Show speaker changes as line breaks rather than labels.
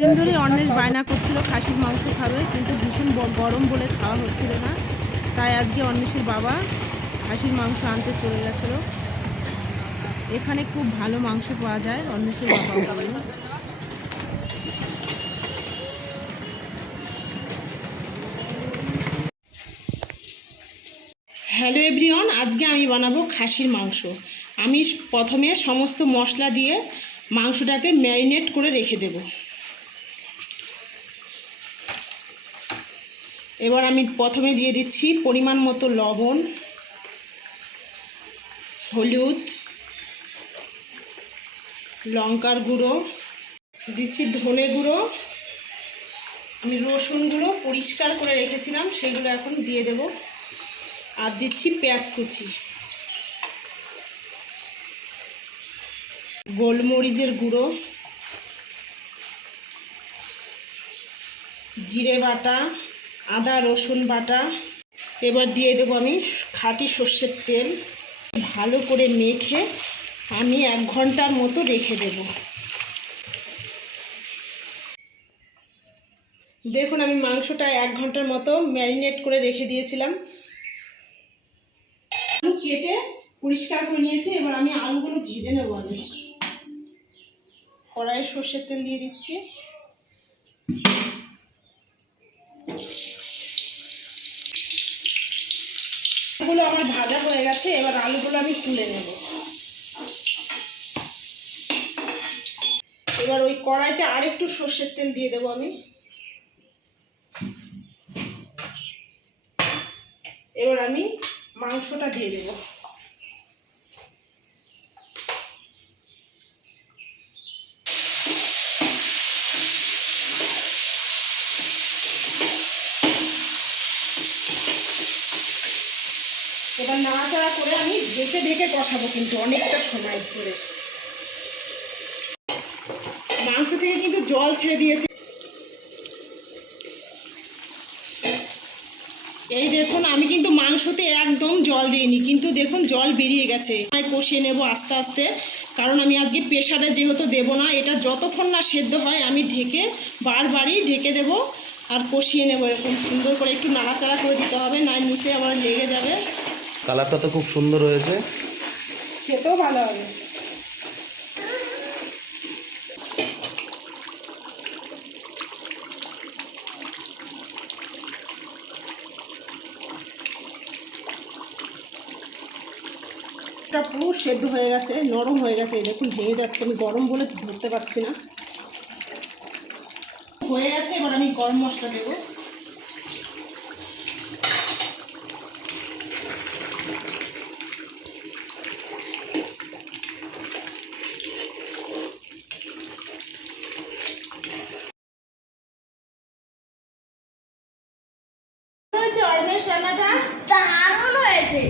দিন ধরে অন্যের বায়না করছিল খাসির মাংস খাবে, কিন্তু ভীষণ গরম বলে খাওয়া হচ্ছিল না। তাই আজকে অন্বেষের বাবা খাসির মাংস আনতে চলে গেছিল। এখানে খুব ভালো মাংস পাওয়া যায় অন্বেষের বাবা। হ্যালো এভরিওয়ান, আজকে আমি বানাবো খাসির মাংস। আমি প্রথমে সমস্ত মশলা দিয়ে মাংসটাকে ম্যারিনেট করে রেখে দেব। এবার আমি প্রথমে দিয়ে দিচ্ছি পরিমাণ মতো লবণ, হলুদ, লঙ্কার গুঁড়ো, দিচ্ছি ধনে গুঁড়ো। আমি রসুনগুলো পরিষ্কার করে রেখেছিলাম, সেগুলো এখন দিয়ে দেবো। আর দিচ্ছি পেঁয়াজ কুচি। গোলমরিচের গুঁড়ো, জিরে বাটা আদা, রসুন বাটা। এবার দিয়ে দেবো আমি খাঁটি সর্ষের তেল। ভালো করে মেখে আমি এক ঘণ্টার মতো রেখে দেব। দেখুন, আমি মাংসটা এক ঘণ্টার মতো ম্যারিনেট করে রেখে দিয়েছিলাম। আলু কেটে পরিষ্কার করে নিয়েছি। এবার আমি আলুগুলো ভেজে নেব আমি। কড়াইয়ে সর্ষের তেল দিয়ে দিচ্ছি। আলুগুলো আমার ভাজা হয়ে গেছে, এবার আলুগুলো আমি তুলে নেব। এবার ওই কড়াইতে আরেকটু সর্ষের তেল দিয়ে দেবো আমি। এবার আমি মাংসটা দিয়ে দেবো। এবার নাড়াচাড়া করে আমি ঢেকে ঢেকে কষাবো কিন্তু অনেকটা সময় ধরে। মাংস থেকে কিন্তু জল ছেড়ে দিয়েছে। এই দেখুন, আমি কিন্তু মাংসতে একদম জল দিইনি, কিন্তু দেখুন জল বেরিয়ে গেছে। আমি কষিয়ে নেব আস্তে আস্তে, কারণ আমি আজকে প্রেশারে যেহেতু দেবো না, এটা যতক্ষণ না সেদ্ধ হয় আমি ঢেকে বারবারই ঢেকে দেব আর কষিয়ে নেব এরকম সুন্দর করে একটু নাড়াচাড়া করে দিতে হবে না নিচে আবার লেগে যাবে।
কালারটা তো খুব সুন্দর হয়েছে।
খেতেও ভালো হবে। পুরো সেদ্ধ হয়ে গেছে, নরম হয়ে গেছে। দেখুন, ভেঙে যাচ্ছে। আমি গরম বলে ধরতে পারছি না। হয়ে গেছে, এবার আমি গরম মশলা দেবো হয়েছে অর্ণের রান্নাটা
দারুণ হয়েছে।